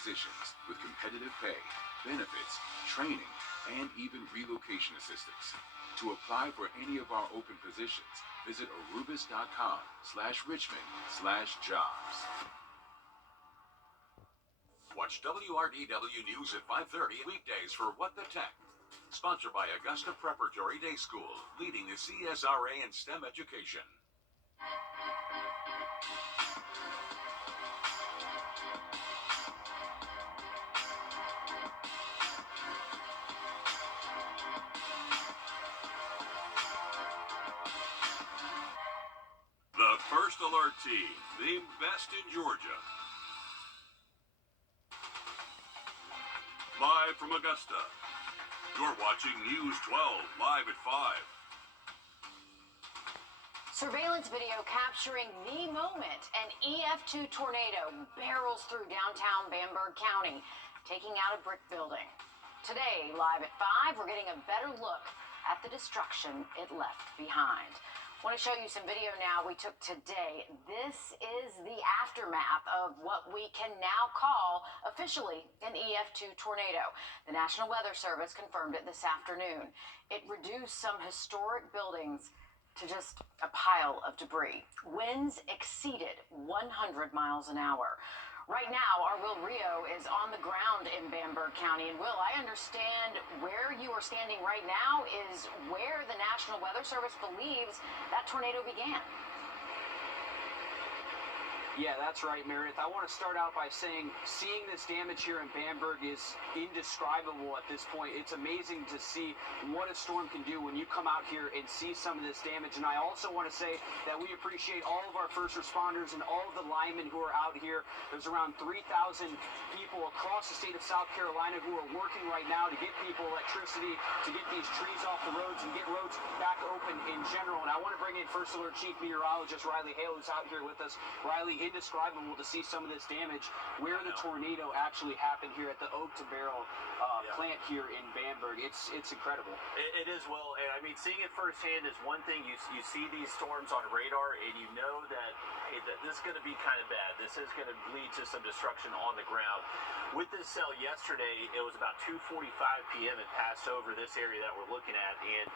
positions with competitive pay, benefits, training, and even relocation assistance. To apply for any of our open positions, visit arubis.com/richmond/jobs. Watch WRDW News at 5:30 weekdays for What the Tech. Sponsored by Augusta Preparatory Day School, leading the CSRA in STEM education. The First Alert Team, the best in Georgia. Live from Augusta, you're watching News 12, live at 5. Surveillance video capturing the moment an EF2 tornado barrels through downtown Bamberg County, taking out a brick building. Today, live at 5, we're getting a better look at the destruction it left behind. I want to show you some video now we took today. This is the aftermath of what we can now call officially an EF2 tornado. The National Weather Service confirmed it this afternoon. It reduced some historic buildings to just a pile of debris. Winds exceeded 100 miles an hour. Right now, our Will Rio is on the ground in Bamberg County. And Will, I understand where you are standing right now is where the National Weather Service believes that tornado began. Yeah, that's right, Meredith. I want to start out by saying seeing this damage here in Bamberg is indescribable at this point. It's amazing to see what a storm can do when you come out here and see some of this damage. And I also want to say that we appreciate all of our first responders and all of the linemen who are out here. There's around 3,000 people across the state of South Carolina who are working right now to get people electricity, to get these trees off the roads and get roads back open in general. And I want to bring in First Alert Chief Meteorologist Riley Hale, who's out here with us. Riley, indescribable to see some of this damage where the tornado actually happened here at the Oak to Barrel plant here in Bamberg. It's incredible. It is, Will, and I mean, seeing it firsthand is one thing. You see these storms on radar, and you know that, hey, that this is going to be kind of bad. This is going to lead to some destruction on the ground. With this cell yesterday, it was about 2:45 p.m. It passed over this area that we're looking at, and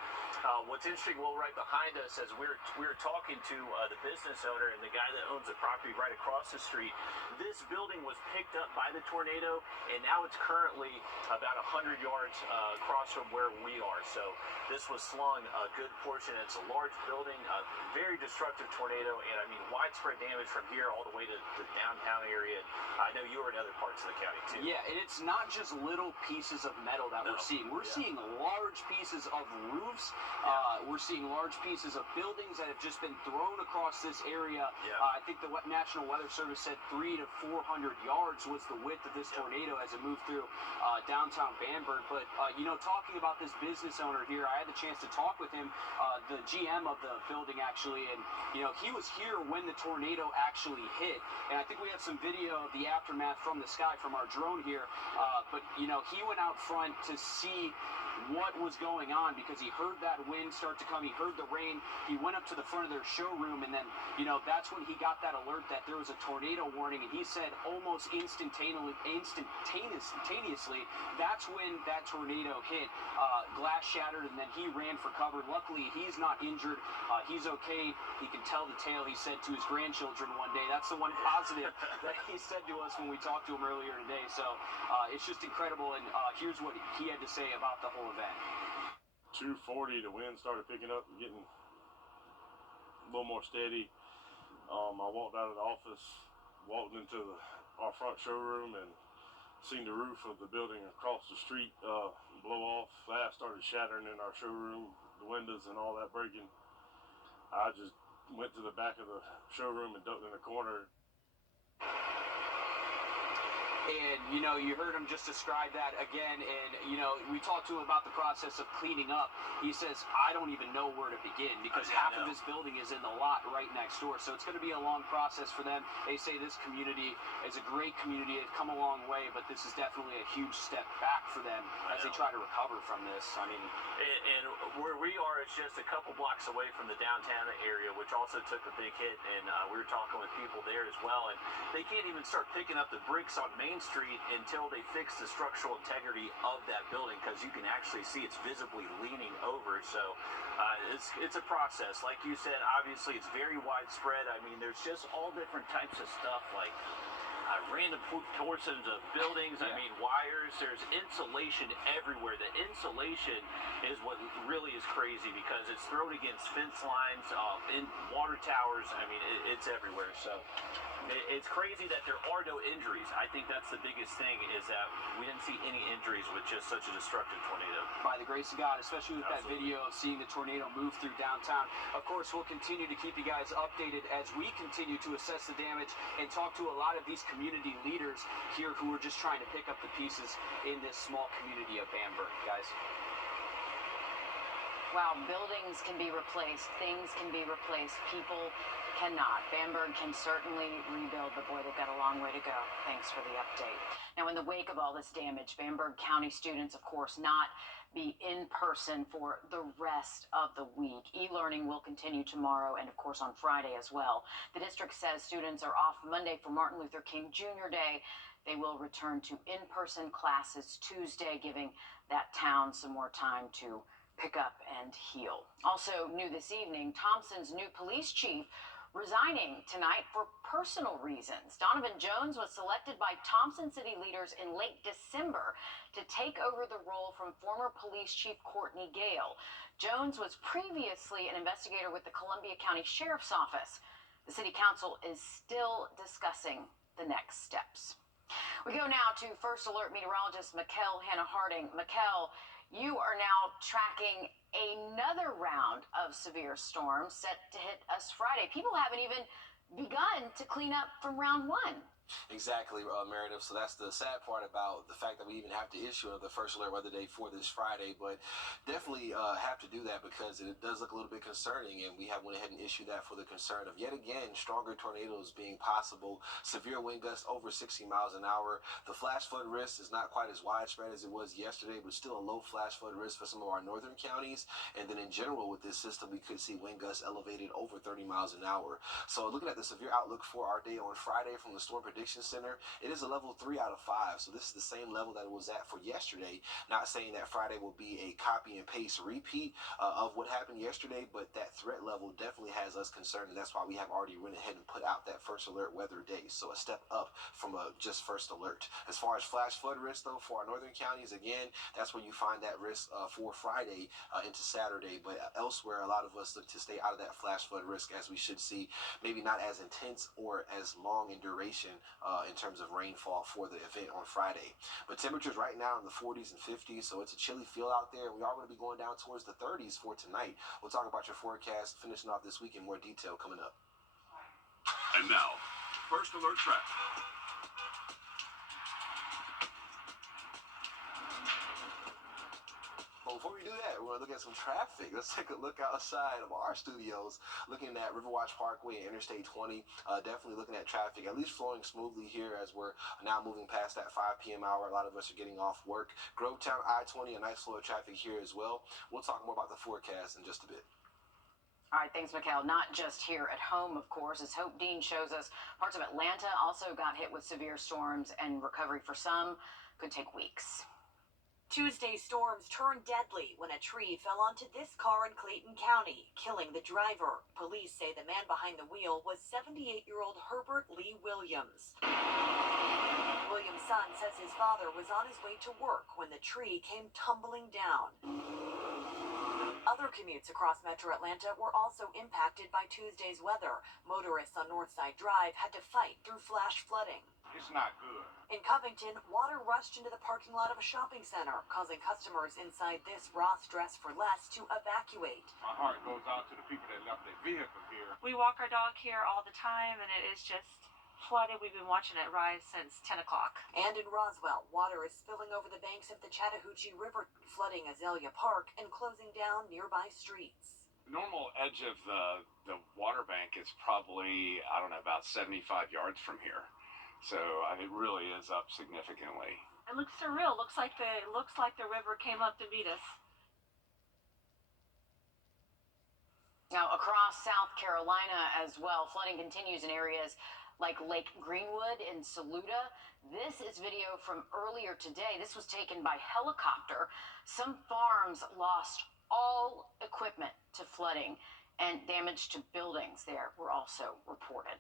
what's interesting, Will, right behind us, as we were talking to the business owner and the guy that owns the property right across the street, this building was picked up by the tornado, and now it's currently about 100 yards across from where we are. So this was slung a good portion. It's a large building, a very destructive tornado, and I mean widespread damage from here all the way to the downtown area. I know you were in other parts of the county too. Yeah, and it's not just little pieces of metal that we're seeing. We're seeing large pieces of roofs. We're seeing large pieces of buildings that have just been thrown across this area. I think the National Weather Service said 300 to 400 yards was the width of this tornado as it moved through downtown Bamberg. But, you know, talking about this business owner here, I had the chance to talk with him, the GM of the building actually, and, you know, he was here when the tornado actually hit. And I think we have some video of the aftermath from the sky from our drone here. But, you know, he went out front to see what was going on because he heard that wind start to come. He heard the rain. He went up to the front of their showroom, and then, you know, that's when he got that alert that there was a tornado warning. And he said almost instantaneously, that's when that tornado hit. Glass shattered, and then he ran for cover. Luckily, he's not injured. He's okay. He can tell the tale, he said to his grandchildren one day. That's the one positive that he said to us when we talked to him earlier today. So it's just incredible, and here's what he had to say about the whole event. 2:40, the wind started picking up and getting a little more steady. I walked out of the office, walked into our front showroom, and seen the roof of the building across the street blow off. Glass started shattering in our showroom, the windows and all that breaking. I just went to the back of the showroom and ducked in the corner. And, you know, you heard him just describe that again. And, you know, we talked to him about the process of cleaning up. He says, I don't even know where to begin because half of this building is in the lot right next door. So it's going to be a long process for them. They say this community is a great community. They've come a long way, but this is definitely a huge step back for them as they try to recover from this. I mean, and where we are, it's just a couple blocks away from the downtown area, which also took a big hit. And we were talking with people there as well. And they can't even start picking up the bricks on Main Main Street until they fix the structural integrity of that building, because you can actually see it's visibly leaning over. So it's a process. Like you said, obviously it's very widespread. I mean, there's just all different types of stuff, like random portions of buildings. I mean, wires. There's insulation everywhere. The insulation is what really is crazy, because it's thrown against fence lines, in water towers. I mean, it's everywhere. So it's crazy that there are no injuries. I think that's the biggest thing, is that we didn't see any injuries with just such a destructive tornado. By the grace of God, especially with that video of seeing the tornado move through downtown. Of course, we'll continue to keep you guys updated as we continue to assess the damage and talk to a lot of these community leaders here who are just trying to pick up the pieces in this small community of Bamberg, guys. Wow, buildings can be replaced, things can be replaced, people cannot. Bamberg can certainly rebuild, but boy, they've got a long way to go. Thanks for the update. Now, in the wake of all this damage, Bamberg County students, of course, not be in person for the rest of the week. E-learning will continue tomorrow and, of course, on Friday as well. The district says students are off Monday for Martin Luther King Jr. Day. They will return to in-person classes Tuesday, giving that town some more time to pick up and heal. Also new this evening, Thompson's new police chief resigning tonight for personal reasons. Donovan Jones was selected by Thompson city leaders in late December to take over the role from former police chief Courtney Gale. Jones was previously an investigator with the Columbia County Sheriff's Office. The city council is still discussing the next steps. We go now to First Alert meteorologist Mikkel Hannah-Harding. Mikkel, you are now tracking another round of severe storms set to hit us Friday. People haven't even begun to clean up from round one. Exactly, Meredith. So that's the sad part about the fact that we even have to issue the first alert weather day for this Friday, but definitely have to do that because it does look a little bit concerning, and we have went ahead and issued that for the concern of yet again stronger tornadoes being possible, severe wind gusts over 60 miles an hour. The flash flood risk is not quite as widespread as it was yesterday, but still a low flash flood risk for some of our northern counties. And then in general with this system, we could see wind gusts elevated over 30 miles an hour. So looking at the severe outlook for our day on Friday from the Storm Prediction Center, it is a level 3 out of 5. So this is the same level that it was at for yesterday. Not saying that Friday will be a copy and paste repeat of what happened yesterday, but that threat level definitely has us concerned, and that's why we have already went ahead and put out that first alert weather day. So a step up from just first alert. As far as flash flood risk though for our northern counties, again, that's where you find that risk for Friday into Saturday. But elsewhere, a lot of us look to stay out of that flash flood risk, as we should see maybe not as intense or as long in duration in terms of rainfall for the event on Friday. But temperatures right now in the 40s and 50s, so it's a chilly feel out there. We are going to be going down towards the 30s for tonight. We'll talk about your forecast finishing off this week in more detail coming up. And now, First Alert traffic. But before we do that, we're going to look at some traffic. Let's take a look outside of our studios, looking at Riverwatch Parkway and Interstate 20. Definitely looking at traffic, at least flowing smoothly here as we're now moving past that 5 p.m. hour. A lot of us are getting off work. Grovetown I-20, a nice flow of traffic here as well. We'll talk more about the forecast in just a bit. All right, thanks, Mikkel. Not just here at home, of course. As Hope Dean shows us, parts of Atlanta also got hit with severe storms, and recovery for some could take weeks. Tuesday's storms turned deadly when a tree fell onto this car in Clayton County, killing the driver. Police say the man behind the wheel was 78-year-old Herbert Lee Williams. Williams' son says his father was on his way to work when the tree came tumbling down. Other commutes across Metro Atlanta were also impacted by Tuesday's weather. Motorists on Northside Drive had to fight through flash flooding. It's not good. In Covington, water rushed into the parking lot of a shopping center, causing customers inside this Ross Dress for Less to evacuate. My heart goes out to the people that left their vehicle here. We walk our dog here all the time, and it is just flooded. We've been watching it rise since 10 o'clock. And in Roswell, water is spilling over the banks of the Chattahoochee River, flooding Azalea Park and closing down nearby streets. The normal edge of the water bank is probably, I don't know, about 75 yards from here. So it really is up significantly. It looks surreal. Looks like the river came up to meet us. Now, across South Carolina as well, flooding continues in areas like Lake Greenwood in Saluda. This is video from earlier today. This was taken by helicopter. Some farms lost all equipment to flooding, and damage to buildings there were also reported.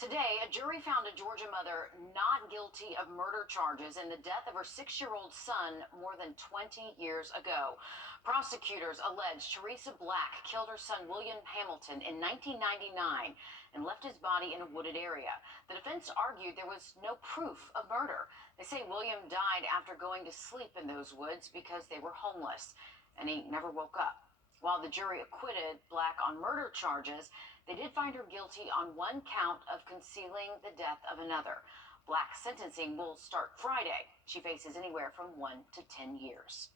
Today, a jury found a Georgia mother not guilty of murder charges in the death of her 6-year-old son more than 20 years ago. Prosecutors allege Teresa Black killed her son William Hamilton in 1999 and left his body in a wooded area. The defense argued there was no proof of murder. They say William died after going to sleep in those woods because they were homeless, and he never woke up. While the jury acquitted Black on murder charges, they did find her guilty on one count of concealing the death of another. Black's sentencing will start Friday. She faces anywhere from 1 to 10 years.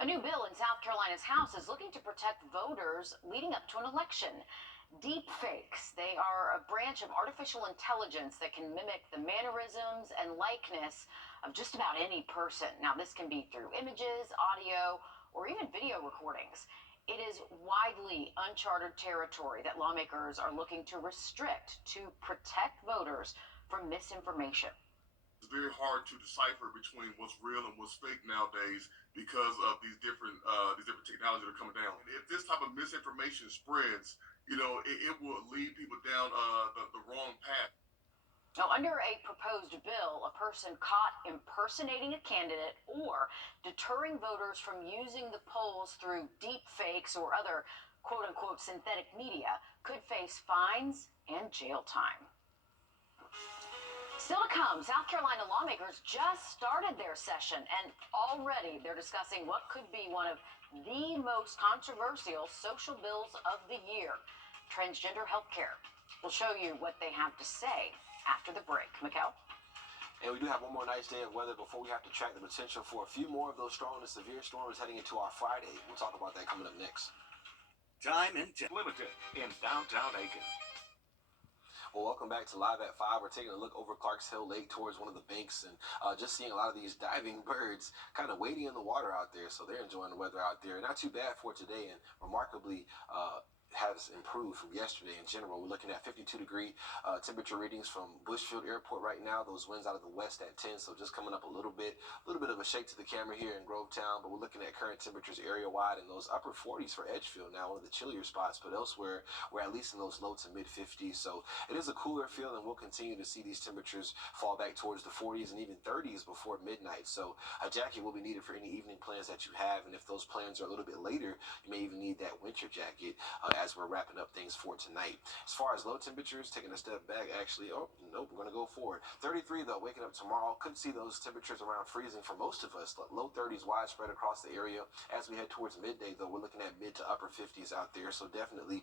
A new bill in South Carolina's House is looking to protect voters leading up to an election. Deep fakes. They are a branch of artificial intelligence that can mimic the mannerisms and likeness of just about any person. Now, this can be through images, audio, or even video recordings. It is widely uncharted territory that lawmakers are looking to restrict to protect voters from misinformation. It's very hard to decipher between what's real and what's fake nowadays because of these different technologies that are coming down. If this type of misinformation spreads, it will lead people down the wrong path. Now, under a proposed bill, a person caught impersonating a candidate or deterring voters from using the polls through deep fakes or other quote-unquote synthetic media could face fines and jail time. Still to come, South Carolina lawmakers just started their session, and already they're discussing what could be one of the most controversial social bills of the year, transgender health care. We'll show you what they have to say after the break. Mikkel? And we do have one more nice day of weather before we have to track the potential for a few more of those strong to severe storms heading into our Friday. We'll talk about that coming up next. Time and Limited in downtown Aiken. Well, welcome back to Live at 5. We're taking a look over Clarks Hill Lake towards one of the banks and just seeing a lot of these diving birds kind of wading in the water out there. So they're enjoying the weather out there. Not too bad for today, and remarkably has improved from yesterday in general. We're looking at 52-degree temperature readings from Bushfield Airport right now. Those winds out of the west at 10, so just coming up a little bit of a shake to the camera here in Grovetown, but we're looking at current temperatures area-wide in those upper 40s for Edgefield now, one of the chillier spots, but elsewhere we're at least in those low to mid-50s, so it is a cooler feel, and we'll continue to see these temperatures fall back towards the 40s and even 30s before midnight, so a jacket will be needed for any evening plans that you have, and if those plans are a little bit later, you may even need that winter jacket as we're wrapping up things for tonight. As far as low temperatures, taking a step back, actually, we're going to go forward. 33, though, waking up tomorrow, could see those temperatures around freezing for most of us. Low 30s widespread across the area. As we head towards midday, though, we're looking at mid to upper 50s out there, so definitely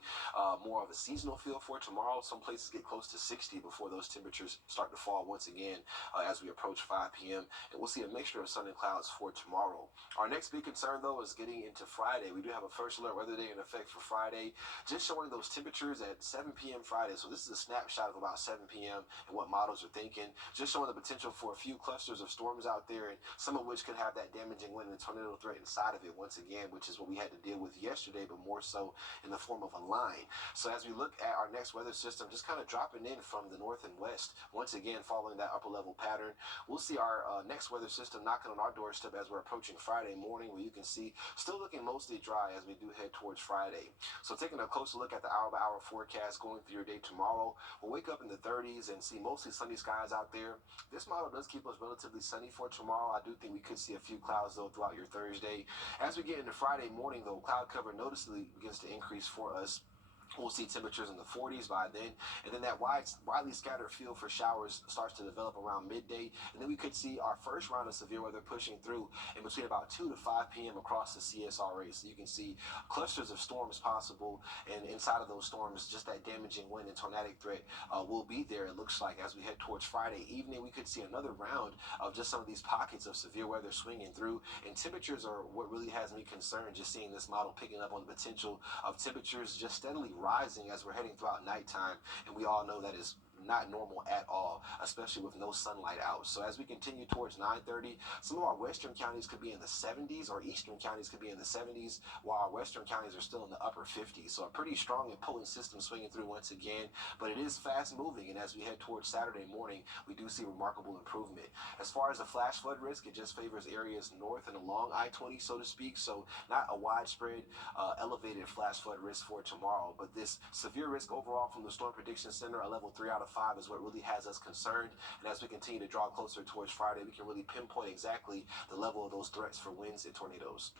more of a seasonal feel for tomorrow. Some places get close to 60 before those temperatures start to fall once again as we approach 5 p.m., and we'll see a mixture of sun and clouds for tomorrow. Our next big concern, though, is getting into Friday. We do have a first alert weather day in effect for Friday, just showing those temperatures at 7 p.m. Friday. So this is a snapshot of about 7 p.m. and what models are thinking, just showing the potential for a few clusters of storms out there, and some of which could have that damaging wind and tornado threat inside of it once again, which is what we had to deal with yesterday, but more so in the form of a line. So as we look at our next weather system, just kind of dropping in from the north and west, once again following that upper level pattern, we'll see our next weather system knocking on our doorstep as we're approaching Friday morning, where you can see still looking mostly dry as we do head towards Friday. So taking a closer look at the hour-by-hour forecast going through your day tomorrow, we'll wake up in the 30s and see mostly sunny skies out there. This model does keep us relatively sunny for tomorrow. I do think we could see a few clouds, though, throughout your Thursday. As we get into Friday morning, though, cloud cover noticeably begins to increase for us. We'll see temperatures in the 40s by then, and then that widely scattered field for showers starts to develop around midday, and then we could see our first round of severe weather pushing through in between about 2 to 5 p.m. across the CSRA. So you can see clusters of storms possible, and inside of those storms, just that damaging wind and tornadic threat will be there, it looks like, as we head towards Friday evening. We could see another round of just some of these pockets of severe weather swinging through, and temperatures are what really has me concerned, just seeing this model picking up on the potential of temperatures just steadily rising as we're heading throughout nighttime, and we all know that is not normal at all, especially with no sunlight out. So as we continue towards 9:30, some of our western counties could be in the 70s, or eastern counties could be in the 70s, while our western counties are still in the upper 50s. So a pretty strong and potent system swinging through once again, but it is fast moving, and as we head towards Saturday morning, we do see remarkable improvement. As far as the flash flood risk, it just favors areas north and along I-20, so to speak, so not a widespread elevated flash flood risk for tomorrow, but this severe risk overall from the Storm Prediction Center, a level 3 out of 5, is what really has us concerned. And as we continue to draw closer towards Friday, we can really pinpoint exactly the level of those threats for winds and tornadoes.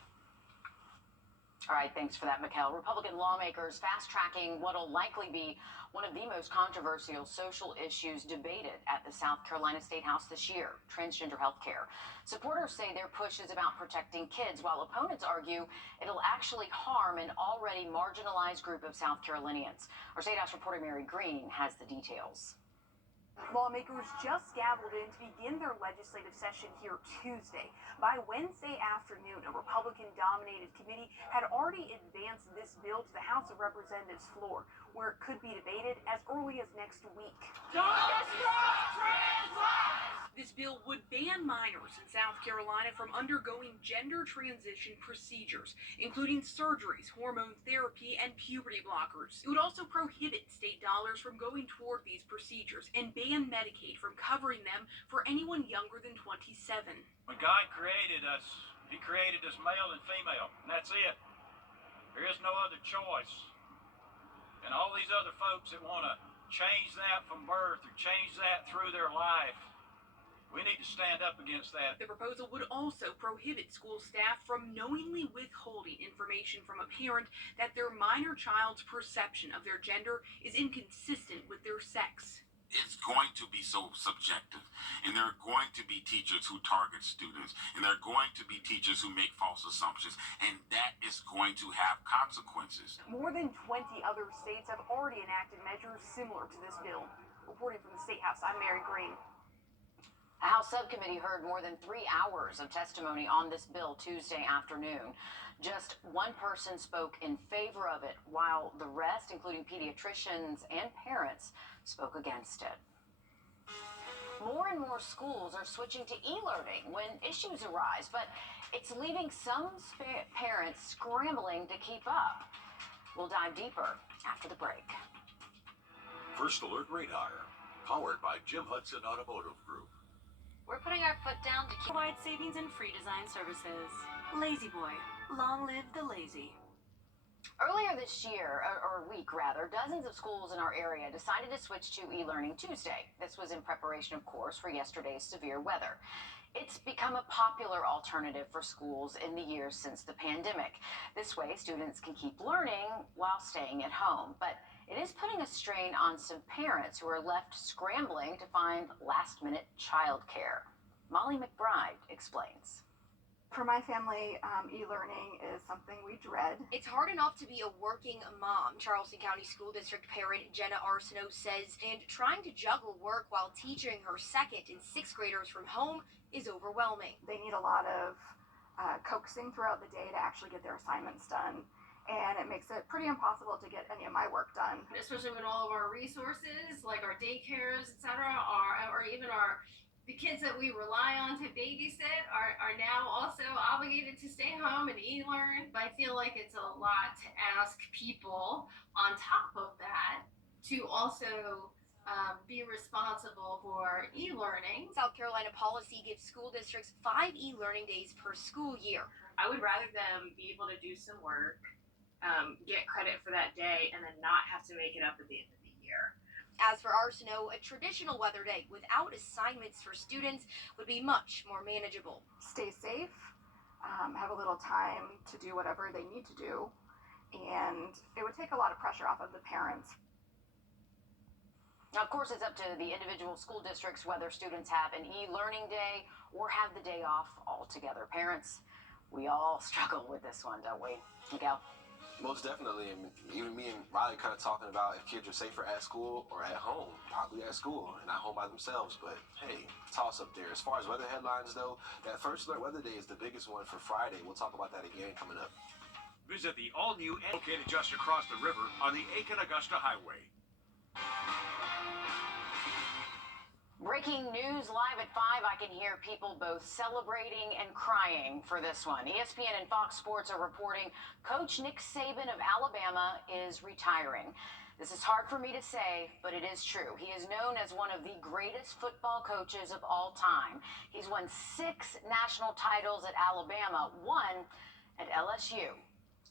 All right, thanks for that, Mikkel. Republican lawmakers fast-tracking what'll likely be one of the most controversial social issues debated at the South Carolina State House this year, transgender health care. Supporters say their push is about protecting kids, while opponents argue it'll actually harm an already marginalized group of South Carolinians. Our State House reporter Mary Green has the details. Lawmakers just gavelled in to begin their legislative session here Tuesday. By Wednesday afternoon, a Republican-dominated committee had already advanced this bill to the House of Representatives floor, where it could be debated as early as next week. This bill would ban minors in South Carolina from undergoing gender transition procedures, including surgeries, hormone therapy, and puberty blockers. It would also prohibit state dollars from going toward these procedures and ban Medicaid from covering them for anyone younger than 27. When God created us, He created us male and female, and that's it. There is no other choice. And all these other folks that want to change that from birth or change that through their life, we need to stand up against that. The proposal would also prohibit school staff from knowingly withholding information from a parent that their minor child's perception of their gender is inconsistent with their sex. It's going to be so subjective, and there are going to be teachers who target students, and there are going to be teachers who make false assumptions, and that is going to have consequences. More than 20 other states have already enacted measures similar to this bill. Reporting from the State House, I'm Mary Green. A House subcommittee heard more than 3 hours of testimony on this bill Tuesday afternoon. Just one person spoke in favor of it, while the rest, including pediatricians and parents, spoke against it. More and more schools are switching to e-learning when issues arise, but it's leaving some parents scrambling to keep up. We'll dive deeper after the break. First Alert Radar, powered by Jim Hudson Automotive Group. We're putting our foot down to provide savings and free design services. Lazy Boy, long live the lazy. Earlier this year, or week rather, dozens of schools in our area decided to switch to e-learning Tuesday. This was in preparation, of course, for yesterday's severe weather. It's become a popular alternative for schools in the years since the pandemic. This way, students can keep learning while staying at home. But it is putting a strain on some parents who are left scrambling to find last-minute childcare. Molly McBride explains. For my family, e-learning is something we dread. It's hard enough to be a working mom, Charleston County School District parent Jenna Arsenault says, and trying to juggle work while teaching her 2nd and 6th graders from home is overwhelming. They need a lot of coaxing throughout the day to actually get their assignments done, and it makes it pretty impossible to get any of my work done. Especially when all of our resources, like our daycares, etc., or even the kids that we rely on to babysit are now also obligated to stay home and e-learn. But I feel like it's a lot to ask people on top of that to also be responsible for e-learning. South Carolina policy gives school districts 5 e-learning days per school year. I would rather them be able to do some work, get credit for that day, and then not have to make it up at the end of the year. As for Arsenault, a traditional weather day without assignments for students would be much more manageable. Stay safe, have a little time to do whatever they need to do, and it would take a lot of pressure off of the parents. Now, of course, it's up to the individual school districts whether students have an e-learning day or have the day off altogether. Parents, we all struggle with this one, don't we? Miguel? Most definitely, and even me and Riley kind of talking about if kids are safer at school or at home. Probably at school and not home by themselves, but hey, toss up there. As far as weather headlines, though, that First Alert Weather Day is the biggest one for Friday. We'll talk about that again coming up. Visit the all-new located just across the river on the Aiken-Augusta Highway. Breaking news live at 5. I can hear people both celebrating and crying for this one. ESPN and Fox Sports are reporting Coach Nick Saban of Alabama is retiring. This is hard for me to say, but it is true. He is known as one of the greatest football coaches of all time. He's won 6 national titles at Alabama, 1 at LSU.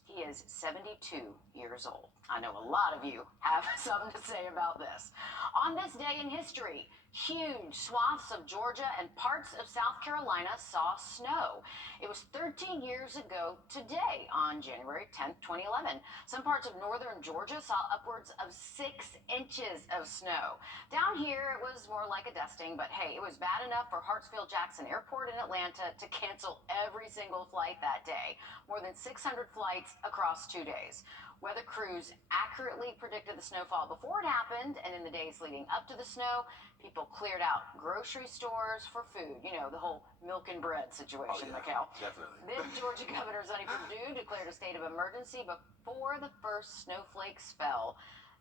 He is 72 years old. I know a lot of you have something to say about this. On this day in history, huge swaths of Georgia and parts of South Carolina saw snow. It was 13 years ago today, on January 10th, 2011. Some parts of northern Georgia saw upwards of 6 inches of snow. Down here, it was more like a dusting, but hey, it was bad enough for Hartsfield-Jackson Airport in Atlanta to cancel every single flight that day. More than 600 flights across 2 days. Weather crews accurately predicted the snowfall before it happened, and in the days leading up to the snow, people cleared out grocery stores for food. You know, the whole milk and bread situation, Mikhail. Definitely. Then Georgia Governor Sonny Perdue declared a state of emergency before the first snowflakes fell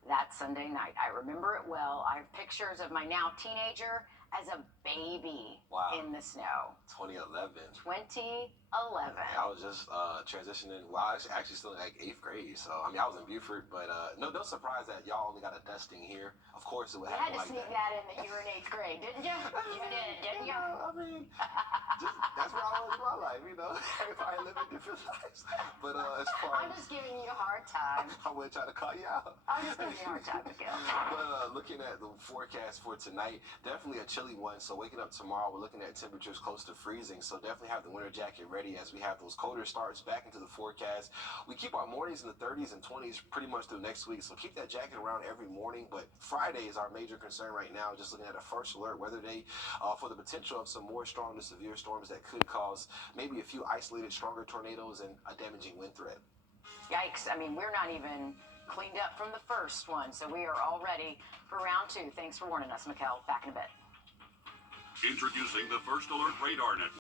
that Sunday night. I remember it well. I have pictures of my now teenager as a baby in the snow. 2011. 2011. I was just transitioning. Well, I was actually still in like 8th grade, so I mean I was in Beaufort, but no surprise that y'all only got a dusting here. Of course it would happen like that. You had to sneak that in that you were in 8th grade, didn't you? You did, didn't you? I mean, that's where I was in my life, you know. Everybody living different lives. But as far I'm just giving you a hard time. I wouldn't try to call you out. I'm just giving you a hard time, Mikhail. But looking at the forecast for tonight, definitely a chilly one. So waking up tomorrow, we're looking at temperatures close to freezing. So definitely have the winter jacket ready as we have those colder starts back into the forecast. We keep our mornings in the 30s and 20s pretty much through next week. So keep that jacket around every morning. But Friday is our major concern right now. Just looking at a first alert weather day for the potential of some more strong to severe storms that could cause maybe a few isolated stronger tornadoes and a damaging wind threat. Yikes. I mean, we're not even cleaned up from the first one, so we are all ready for round 2. Thanks for warning us, Mikhail. Back in a bit. Introducing the First Alert Radar Network.